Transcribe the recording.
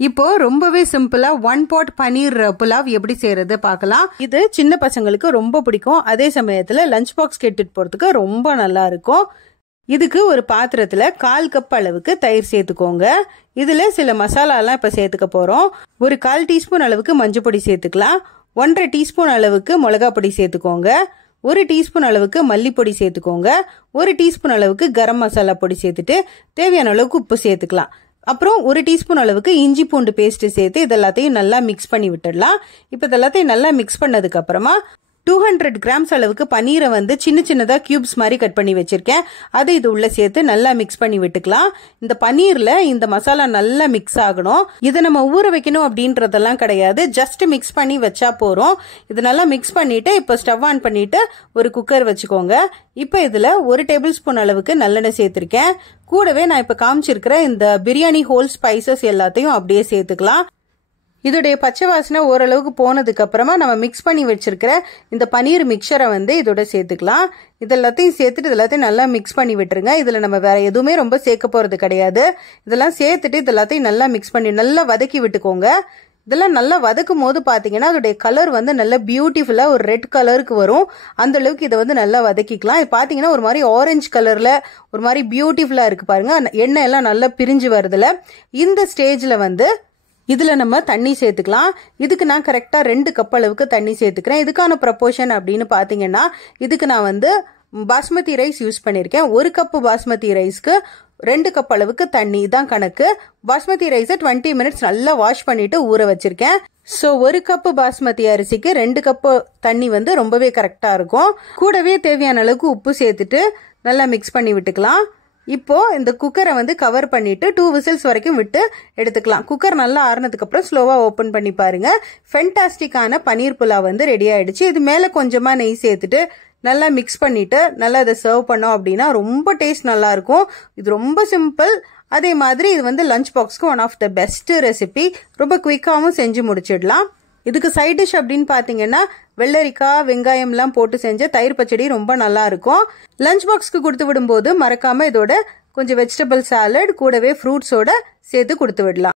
இப்போ ரொம்பவே சிம்பிளா ஒன் பாட் பன்னீர் புலாவ் எப்படி செய்யறது பார்க்கலாம். இது சின்ன பசங்களுக்கு ரொம்ப பிடிக்கும். அதே சமயத்துல லஞ்ச் பாக்ஸ் எடுத்துட்டு போறதுக்கு ரொம்ப நல்லா இருக்கும். இதுக்கு ஒரு பாத்திரத்துல 1/4 கப் அளவுக்கு தயிர் சேர்த்துக்கோங்க. இதுல சில மசாலா எல்லாம் இப்ப சேர்த்துக்க போறோம். ஒரு 1/4 டீஸ்பூன் அளவுக்கு மஞ்சள் பொடி சேர்த்துக்கலாம். 1.5 டீஸ்பூன் அளவுக்கு மிளகா பொடி சேர்த்துக்கோங்க. 1 டீஸ்பூன் அளவுக்கு மல்லிப்பொடி சேர்த்துக்கோங்க. 1 டீஸ்பூன் அளவுக்கு கரம் மசாலா பொடி சேர்த்துட்டு தேவையான அளவுக்கு உப்பு சேர்த்துக்கலாம். அப்புறம் 1 டீஸ்பூன் அளவுக்கு இஞ்சி பூண்டு பேஸ்ட் சேர்த்து இதெல்லாத்தையும் நல்லா மிக்ஸ் பண்ணி விட்டுடலாம். இப்போ இதெல்லாத்தையும் நல்லா மிக்ஸ் பண்ணதுக்கு அப்புறமா 200 கிராம்ஸ் அளவுக்கு பன்னீரை சின்ன சின்னதா கியூப்ஸ் மாதிரி கட் பண்ணி வச்சிருக்கேன். அதை இது உள்ள சேர்த்து நல்லா மிக்ஸ் பண்ணி விட்டுக்கலாம். இந்த பன்னீர்ல இந்த மசாலா நல்லா மிக்ஸ் ஆகணும். இதை நம்ம ஊற வைக்கணும் அப்படின்றதெல்லாம் கிடையாது. ஜஸ்ட் மிக்ஸ் பண்ணி வச்சா போறோம். இது நல்லா மிக்ஸ் பண்ணிட்டு இப்போ ஸ்டவ் ஆன் பண்ணிட்டு ஒரு குக்கர் வச்சுக்கோங்க. இப்போ இதுல 1 டேபிள் ஸ்பூன் அளவுக்கு நல்லெண்ணெய் சேர்த்திருக்கேன். கூடவே நான் இப்ப காமிச்சிருக்கிற இந்த பிரியாணி ஹோல் ஸ்பைசஸ் எல்லாத்தையும் அப்படியே சேர்த்துக்கலாம். இதோடைய பச்சை வாசனை ஓரளவுக்கு போனதுக்கு அப்புறமா நம்ம மிக்ஸ் பண்ணி வச்சிருக்கிற இந்த பன்னீர் மிக்சரை இதோட சேர்த்துக்கலாம். இதெல்லாத்தையும் சேர்த்துட்டு இதெல்லாத்தையும் நல்லா மிக்ஸ் பண்ணி விட்டுருங்க. இதுல நம்ம வேற எதுவுமே ரொம்ப சேர்க்க போறது கிடையாது. இதெல்லாம் சேர்த்துட்டு இதெல்லாத்தையும் நல்லா மிக்ஸ் பண்ணி நல்லா வதக்கி விட்டுக்கோங்க. இதெல்லாம் நல்லா வதக்கும் போது பாத்தீங்கன்னா அதோடைய கலர் நல்லா பியூட்டிஃபுல்லா ஒரு ரெட் கலருக்கு வரும். அந்த அளவுக்கு இதை நல்லா வதக்கிக்கலாம். இது பாத்தீங்கன்னா ஒரு மாதிரி ஆரஞ்சு கலர்ல ஒரு மாதிரி பியூட்டிஃபுல்லா இருக்கு பாருங்க. எண்ணெய் எல்லாம் நல்லா பிரிஞ்சு வருதுல. இந்த ஸ்டேஜ்ல இதுல நம்ம தண்ணி சேர்த்துக்கலாம். இதுக்கு நான் கரெக்டா 2 கப் அளவுக்கு தண்ணி சேர்த்துக்கிறேன். இதுக்கான ப்ரொபோர்ஷன் அப்படின்னு பாத்தீங்கன்னா இதுக்கு நான் பாஸ்மதி ரைஸ் யூஸ் பண்ணிருக்கேன். 1 கப் பாஸ்மதி ரைஸ்க்கு 2 கப் அளவுக்கு தண்ணி தான் கணக்கு. பாஸ்மதி ரைஸை 20 மினிட்ஸ் நல்லா வாஷ் பண்ணிட்டு ஊற வச்சிருக்கேன். சோ 1 கப் பாஸ்மதி அரிசிக்கு 2 கப் தண்ணி ரொம்பவே கரெக்டா இருக்கும். கூடவே தேவையான அளவுக்கு உப்பு சேர்த்துட்டு நல்லா மிக்ஸ் பண்ணி விட்டுக்கலாம். இப்போ இந்த குக்கரை கவர் பண்ணிட்டு 2 விசில்ஸ் வரைக்கும் விட்டு எடுத்துக்கலாம். குக்கர் நல்லா ஆறுனதுக்கு அப்புறம் ஸ்லோவா ஓபன் பண்ணி பாருங்க. ஃபென்டாஸ்டிக்கான பன்னீர் புலாவ் ரெடி ஆயிடுச்சு. இது மேல கொஞ்சமா நெய் சேர்த்துட்டு நல்லா மிக்ஸ் பண்ணிட்டு நல்லா இதை சர்வ் பண்ணோம் அப்படின்னா ரொம்ப டேஸ்ட் நல்லா இருக்கும். இது ரொம்ப சிம்பிள். அதே மாதிரி இது லஞ்ச் பாக்ஸ்க்கு one of the best recipe. ரொம்ப குயிக்காவும் செஞ்சு முடிச்சிடலாம். இதுக்கு சைட் டிஷ் அப்படின்னு பாத்தீங்கன்னா வெள்ளரிக்காய் வெங்காயம் எல்லாம் போட்டு செஞ்ச தயிர் பச்சடி ரொம்ப நல்லா இருக்கும். லஞ்ச் பாக்ஸ்க்கு கொடுத்து விடும்போது மறக்காம இதோட கொஞ்சம் வெஜிடபிள் சாலட் கூடவே ஃப்ரூட்ஸோட சேர்த்து கொடுத்து விடலாம்.